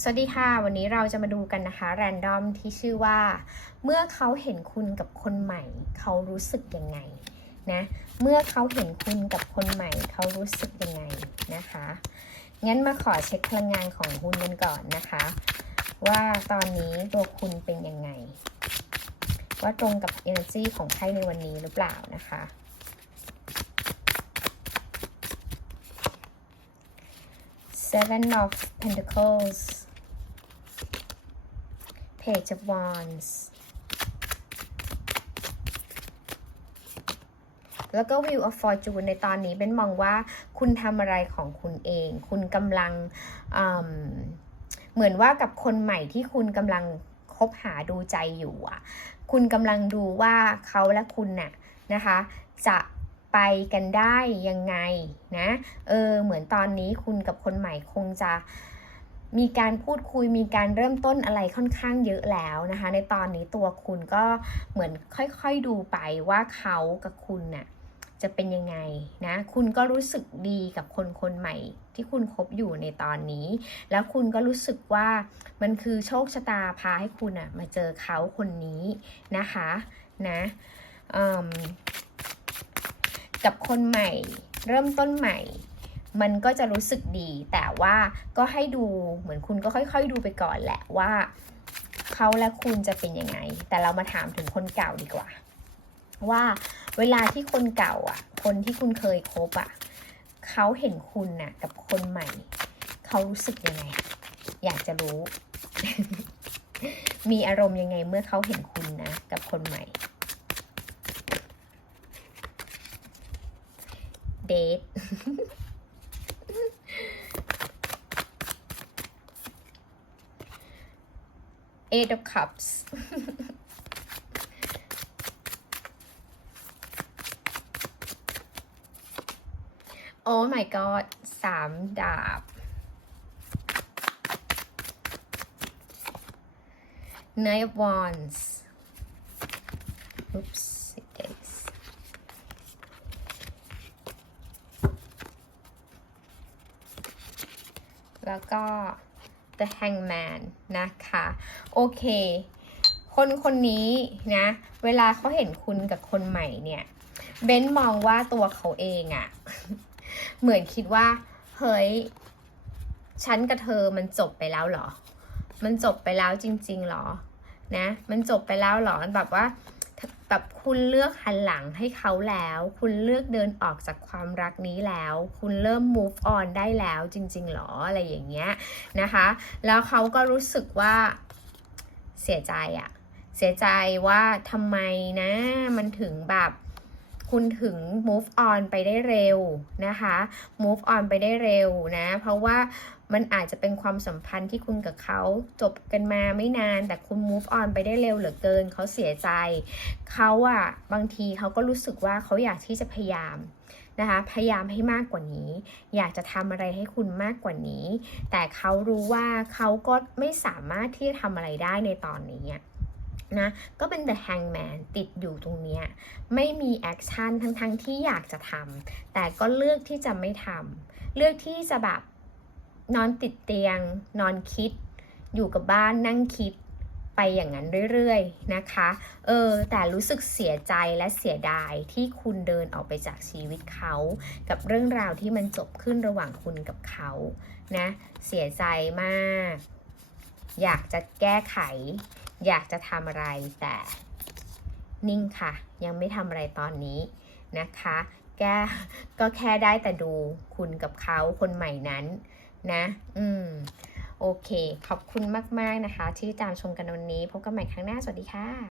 สวัสดีค่ะ วันนี้เราจะมาดูกันนะคะแรนดอมที่ชื่อว่า เมื่อเขาเห็นคุณกับคนใหม่ เขารู้สึกยังไงนะเมื่อเขาเห็นคุณกับคนใหม่ เขารู้สึกยังไงนะคะงั้นมาขอเช็คพลังงานของคุณกันก่อนนะคะ ว่าตอนนี้ตัวคุณเป็นยังไง ว่าตรงกับ energy ของไพ่ในวันนี้หรือเปล่านะคะ Seven of Pentacles Page of Wands แล้วก็ Wheel of Fortune ในตอนนี้เป็นมองว่าคุณทำอะไรของคุณเอง คุณกำลังเหมือนว่ากับคนใหม่ที่คุณกำลังคบหาดูใจอยู่อะ คุณกำลังดูว่าเขาและคุณน่ะนะคะ จะไปกันได้ยังไงนะ เออ เหมือนตอนนี้คุณกับคนใหม่คงจะ มีการพูดคุยมีการเริ่มต้นอะไรค่อนข้างเยอะแล้วนะคะ ในตอนนี้ตัวคุณก็เหมือนค่อยๆดูไปว่าเขากับคุณน่ะจะเป็นยังไงนะ คุณก็รู้สึกดีกับคนคนใหม่ที่คุณคบอยู่ในตอนนี้ แล้วคุณก็รู้สึกว่ามันคือโชคชะตาพาให้คุณอะมาเจอเขาคนนี้นะคะนะกับคนใหม่ เริ่มต้นใหม่ มันก็จะรู้สึกดี แต่ว่าก็ให้ดูเหมือนคุณก็ค่อย ๆ ดูไปก่อนแหละว่าเขาและคุณจะเป็นยังไง แต่เรามาถามถึงคนเก่าดีกว่า ว่าเวลาที่คนเก่าอะ คนที่คุณเคยคบอะเขาเห็นคุณน่ะ กับคนใหม่ เขารู้สึกยังไง อยากจะรู้ มีอารมณ์ยังไงเมื่อเขาเห็นคุณนะ กับคนใหม่เดท Eight of Cups โอ้ my god สามดาบ Knight of Wands Oops it is แล้วก็ The Hangman นะคะ โอเค คนคนนี้นะ เวลาเขาเห็นคุณกับคนใหม่เนี่ยเบนมองว่าตัวเขาเองอะเหมือนคิดว่า เฮ้ยฉันกับเธอมันจบไปแล้วเหรอ มันจบไปแล้วจริงๆเหรอ นะ มันจบไปแล้วเหรอแบบว่า แบบคุณเลือกหันหลังให้เขาแล้ว คุณเลือกเดินออกจากความรักนี้แล้ว คุณเริ่ม move on ได้แล้วจริงๆหรออะไรอย่างเงี้ยนะคะ แล้วเขาก็รู้สึกว่าเสียใจอะเสียใจว่าทำไมนะ มันถึงแบบคุณถึง move on ไปได้เร็วนะคะ move on ไปได้เร็วนะ เพราะว่า มันอาจจะเป็นความสัมพันธ์ที่คุณกับเขาจบกันมาไม่นาน แต่คุณ move on ไปได้เร็วเหลือเกิน เขาเสียใจ เขาอะบางทีเขาก็รู้สึกว่าเขาอยากที่จะพยายามนะคะ พยายามให้มากกว่านี้ อยากจะทำอะไรให้คุณมากกว่านี้ แต่เขารู้ว่าเขาก็ไม่สามารถที่จะทำอะไรได้ในตอนนี้นะก็เป็น the hangman ติดอยู่ตรงเนี้ยไม่มีแอคชั่นทั้งๆทที่อยากจะทำแต่ก็เลือกที่จะไม่ทำเลือกที่จะแบบ นอนติดเตียง นอนคิด อยู่กับบ้านนั่งคิดไปอย่างนั้นเรื่อยๆนะคะ เออ แต่รู้สึกเสียใจและเสียดายที่คุณเดินออกไปจากชีวิตเขา กับเรื่องราวที่มันจบขึ้นระหว่างคุณกับเขานะ เสียใจมาก อยากจะแก้ไข อยากจะทำอะไรแต่นิ่งค่ะ ยังไม่ทำอะไรตอนนี้นะคะ แก้ก็แค่ได้แต่ดูคุณกับเขาคนใหม่นั้น นะ อืม โอเค ขอบคุณมาก ๆ นะคะ ที่ตามชมกันวันนี้ พบกันใหม่ครั้งหน้า สวัสดีค่ะ